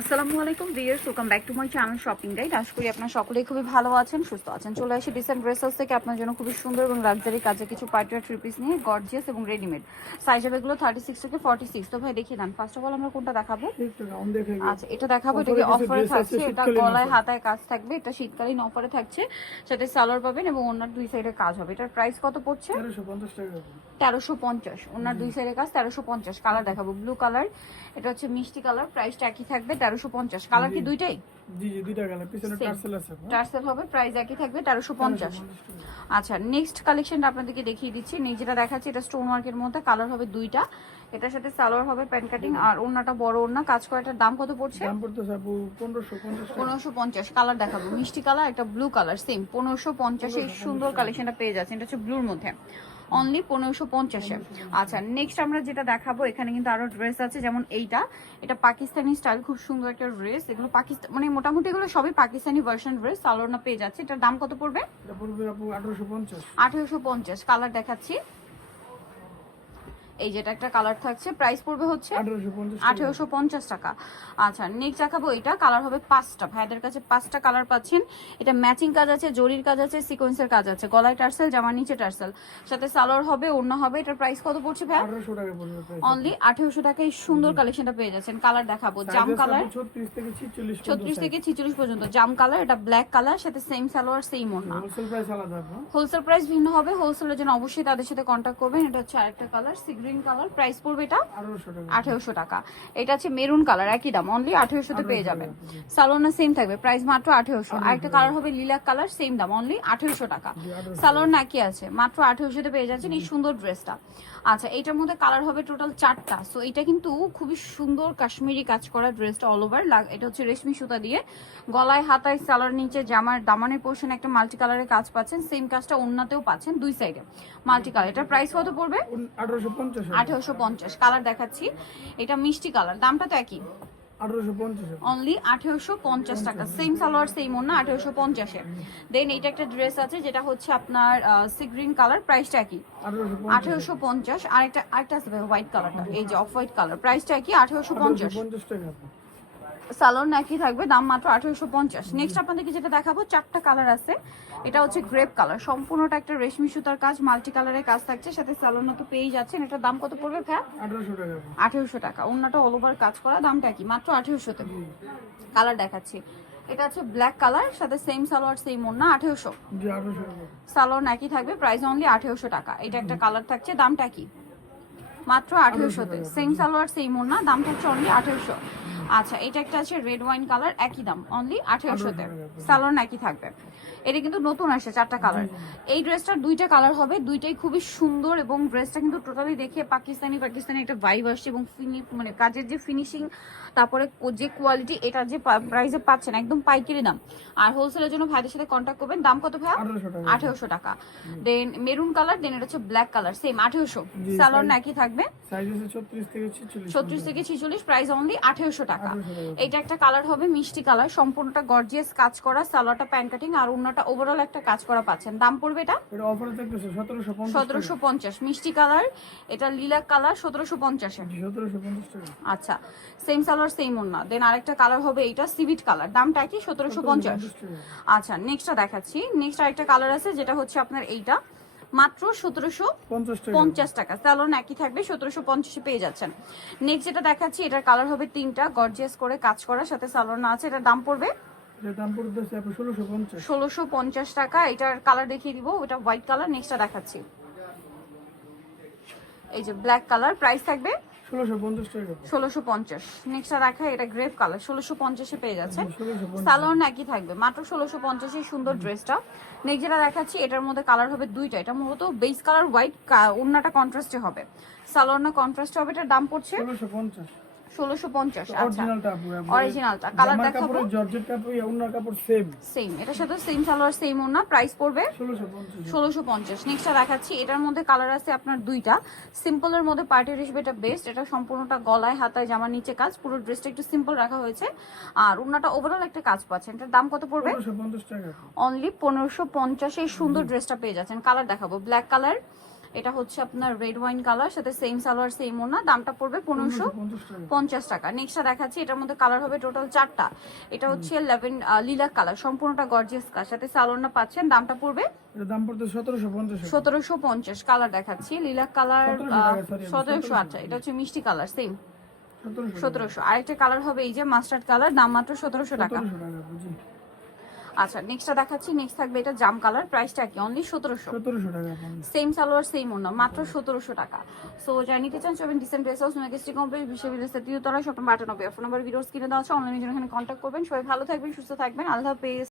আসসালামু আলাইকুম viewers, welcome back to my channel shopping guide. আশা করি আপনারা সকলেই খুবই ভালো আছেন, সুস্থ আছেন। চলে আসি ডিসেন্ট ড্রেস হাউস থেকে আপনার জন্য খুবই সুন্দর এবং লাক্সারি কাজে কিছু পার্টিওয়ার থ্রি পিস নিয়ে, গর্জিয়াস এবং রেডিমেড। সাইজ হবে এগুলো 36 থেকে 46। তো ভাই দেখিয়ে দেন, ফার্স্ট অফ অল আমরা কোনটা দেখাবো? আচ্ছা, এটা দেখাবো। এটা কি অফারে থাকছে? এটা গলায় হাতায় কাজ থাকবে, এটা শীতকালীন অফারে থাকছে। সাথে সালোয়ার পাবেন এবং ওনার দুই সাইডে কাজ হবে। এটার প্রাইস কত পড়ছে? 1350। ওনার দুই সাইডে কাজ 1350। কালার দেখাবো ব্লু কালার, এটা হচ্ছে মিষ্টি কালার। প্রাইসটা একই থাকবে 1350। কালার কি দুইটাই? জি জি, দুইটা কালার, পিছনে টার্সেল আছে। টার্সেল হবে, প্রাইস একই থাকবে 1350। আচ্ছা, নেক্সট কালেকশনটা আপনাদেরকে দেখিয়ে দিচ্ছি। নেক্সট যেটা দেখাচ্ছি এটা স্টোন ওয়ার্কের মধ্যে, কালার হবে দুইটা। এটার সাথে সালোয়ার হবে প্যান্ট কাটিং, আর ওন্নাটা বড় ওন্না কাজ করা। এটার দাম কত পড়ছে? দাম পড়তেছে আপু 1550। কালার দেখাবো মিষ্টি কালার, একটা ব্লু কালার, সেম 1550 এই সুন্দর কালেকশনটা পেয়ে যাচ্ছে। এটা হচ্ছে ব্লুর মধ্যে, অনলি 1550-এ। আচ্ছা, নেক্সট আমরা যেটা দেখাবো, এখানে কিন্তু আরো ড্রেস আছে, যেমন এটা পাকিস্তানি স্টাইল, খুব সুন্দর একটা ড্রেস। এগুলো পাকিস্তান মানে মোটামুটি এগুলো সবই পাকিস্তানি ভার্সন ড্রেস। সালোয়ার না পেয়ে যাচ্ছে। এটার দাম কত পড়বে? এটা পড়বে আপু 1850। 1850। কালার দেখাচ্ছি, এই যেটা একটা কালার থাকছে, প্রাইস পড়বে হচ্ছে 1850 টাকা। আচ্ছা, নেক্সট দেখাবো। এটা কালার হবে 5টা। ভাইদের কাছে 5টা কালার পাচ্ছেন। এটা ম্যাচিং কাজ আছে, জরির কাজ আছে, সিকোয়েন্সের কাজ আছে। গলায় টার্সেল, জামার নিচে টার্সেল, সাথে সালোয়ার হবে, ওড়না হবে। এটার প্রাইস কত পড়ছে ভাই? 1800 টাকা পড়বে। অনলি 1800 টাকায় সুন্দর কালেকশনটা পেয়ে যাচ্ছেন। কালার দেখাবো, জাম কালার 36 থেকে 46 পর্যন্ত। জাম কালার, এটা ব্ল্যাক কালার, সাথে সেম সালোয়ার সেম ওড়না। হোলসেল প্রাইস আলাদা আপু। হোলসেল প্রাইস ভিন্ন হবে। হোলসেলের জন্য অবশ্যই তাদের সাথে কন্ট্যাক্ট করবেন। এটা হচ্ছে আরেকটা colour, sea green colour. Price পড়বে এটা 1800 টাকা। এটা হচ্ছে মেরুন কালার, একই দাম, অনলি 1800 তে পেয়ে যাবেন। সালোনা সেম থাকবে, প্রাইস মাত্র 1800। আরেকটা কালার হবে লিলাক কালার, সেম দাম, অনলি 1800 টাকা। সালোনা একই আছে, মাত্র 1800 তে পেয়ে যাচ্ছেন এই সুন্দর ড্রেসটা। আচ্ছা, এইটার মধ্যে কালার হবে টোটাল 4টা। সো এটা কিন্তু খুবই সুন্দর কাশ্মীরি কাজ করা ড্রেসটা, অল ওভার। এটা হচ্ছে রেশমি সুতা দিয়ে, গলায় হাতায় সালোয়ার, নিচে জামার দামানের পোর্শন একটা মাল্টি কালারের কাজ পাচ্ছেন। সেম কাজটা ওন্নাতেও পাচ্ছেন, দুই সাইডে মাল্টি কালার। এটার প্রাইস কত পড়বে? 1850। কালার দেখাচ্ছি, এটা মিষ্টি কালার, দামটা তো একই, 1850। অনলি 1850 টাকা। সেম সালোয়ার সেম ওন্না, 1850-এ। দেন এইটা একটা ড্রেস আছে, যেটা হচ্ছে আপনার সি গ্রিন কালার, প্রাইসটা একই 1850। আরেকটা আছে হোয়াইট কালারটা, এই যে অফ হোয়াইট কালার, প্রাইসটা একই 1850 টাকা। সালোয়ার নাকি থাকবে, দাম মাত্র 1850। নেক্সট আপনাদেরকে যেটা দেখাবো, 4টা কালার আছে। এটা হচ্ছে গ্রেপ কালার, সম্পূর্ণটা একটা রেশমি সুতার কাজ, মাল্টি কালারের কাজ থাকছে, সাথে সালোয়ার না তো পেয়ে যাচ্ছেন। এটার দাম কত পড়বে ভাই? 1800 টাকা। 1800 টাকা। অন্যটা অল ওভার কাজ করা, দামটা কি মাত্র 1800 তে। কালার দেখাচ্ছি, এটা হচ্ছে ব্ল্যাক কালার, সাথে সেম সালোয়ার সেম ওড়না, 1800। জি 1800 টাকা। সালোয়ার নাকি থাকবে, প্রাইস অনলি 1800 টাকা। এটা একটা কালার থাকছে, দামটা কি মাত্র 1800 তে। সেম সালোয়ার সেম ওড়না, দামটা হচ্ছে অনলি 1800। আচ্ছা, এটা একটা আছে রেড ওয়াইন কালার, একই দাম, অনলি 1800 তে। সালোয়ার নাকি থাকবে। এটা কিন্তু নতুন আসে, 4টা কালার। এই ড্রেসটার 2টা কালার হবে, দুইটাই খুবই সুন্দর, এবং ড্রেসটা কিন্তু টোটালি দেখে পাকিস্তানি একটা ভাইব আসছে, এবং মানে কাজের যে ফিনিশিং, তারপরে যে কোয়ালিটি, এটা যে প্রাইসে পাচ্ছেন একদম পাইকারি দাম। আর হোলসেলের জন্য ভাইদের সাথে কন্ট্যাক্ট করবেন। দাম কত ভাই? 1800 টাকা। দেন মেরুন কালার, দেন এটা হচ্ছে ব্ল্যাক কালার, সেম 1800। সালোয়ার নাকি থাকবে, সাইজ আছে 36 থেকে 46। 36 থেকে 46, প্রাইস অনলি 1800 টাকা। এটা একটা কালার হবে মিষ্টি কালার, সম্পূর্ণটা গর্জিয়াস কাজ করা, সালোয়ারটা প্যান্ট কাটিং, আর অন্যটা ওভারঅল একটা কাজ করা পাচ্ছেন। দাম পড়বে এটা অফারে থাকতেছে 1750। 1750। মিষ্টি কালার, এটা লিলাক কালার, 1750-এ। 1750 টাকা। আচ্ছা, সেম সালোয়ার সেম ওন্না। দেন আরেকটা কালার হবে, এটা সিভিট কালার, দামটা কি 1750। আচ্ছা, নেক্সটটা দেখাচ্ছি। নেক্সট আরেকটা কালার আছে, যেটা হচ্ছে আপনার এইটা, মাত্র 1750 টাকা। সালোয়ার একই থাকবে, 1750-এ পেয়ে যাচ্ছেন। নেক্সট যেটা দেখাচ্ছি, এটার কালার হবে 3টা, গর্জিয়াস করে কাজ করা, সাথে সালোয়ার না আছে। এটার দাম পড়বে 1650 টাকা। এটার কালার দেখিয়ে দিব, এটা হোয়াইট কালার। নেক্সটটা দেখাচ্ছি, এই যে ব্ল্যাক কালার, প্রাইস থাকবে 1650 টাকা। 1650। নেক্সটটা দেখা, এটা গ্রেপ কালার, 1650-এ পেয়ে যাচ্ছেন। সালোয়ার একই থাকবে, মাত্র 1650 এই সুন্দর ড্রেসটা। নেক্সট যেটা দেখাচ্ছি, এটার মধ্যে কালার হবে 2টা। এটা মূলত বেস কালার হোয়াইট, ওড়নাটা কন্ট্রাস্টে হবে, সালোয়ার না কন্ট্রাস্টে হবে। এটার দাম পড়ছে 1650। আচ্ছা, অরিজিনালটা কালার দেখাবো, জর্জেট কাপড়, ওড়নার কাপড় সেম। এটার সাথে সেম সালোয়ার সেম ওড়না, প্রাইস পড়বে 1650। নেক্সটটা দেখাচ্ছি, এটার মধ্যে কালার আছে আপনার 2টা। সিম্পলের মধ্যে পার্টি হিসেবে এটা বেস্ট। এটা সম্পূর্ণটা গলায় হাতায় জামার নিচে কাজ, পুরো ড্রেসটা একটু সিম্পল রাখা হয়েছে, আর ওড়নাটা ওভারঅল একটা কাজ পাচ্ছেন। এটার দাম কত পড়বে? 1550 টাকা। অনলি 1550 এই সুন্দর ড্রেসটা পেয়ে যাচ্ছেন। কালার দেখাবো, ব্ল্যাক কালার, এটা হচ্ছে আপনার রেড ওয়াইন কালার, সাথে সেম সালোয়ার সেম ওড়না, দামটা পড়বে 1550 টাকা। নেক্সটটা দেখাচ্ছি, এটার মধ্যে কালার হবে টোটাল 4টা। এটা হচ্ছে লিলাক কালার, সম্পূর্ণটা গর্জিয়াস কালার, সাথে সালোয়ারটা পাচ্ছেন, দামটা পড়বে এর দাম পড়তে 1750 টাকা। 1750। কালার দেখাচ্ছি, লিলাক কালার 1700। আচ্ছা, এটা হচ্ছে মিষ্টি কালার সেম 1700। আরেকটা কালার হবে এই যে মাস্টার্ড কালার, দাম মাত্র 1700 টাকা। 1700 টাকা জি। আচ্ছা, নেক্সটটা দেখাচ্ছি, নেক্সট থাকবে এটা জাম কালার, প্রাইসটা কি অনলি 1700। 1700 টাকা আপনি। সেম সালোয়ার সেম ওড়না, মাত্র 1700 টাকা। সো যারা নিতে চান 7 ডিসেম্বর ড্রেস হাউস মেগাস্ট্রি কমপ্লেক্স বিশ্ববিদ্যালয় তৃতীয় তলায়, shop number 98। Phone number videos কিনে দেওয়া আছে, অনলাইনে জন্য এখানে কন্ট্যাক্ট করবেন। সবাই ভালো থাকবেন, সুস্থ থাকবেন, আল্লাহ হাফেজ।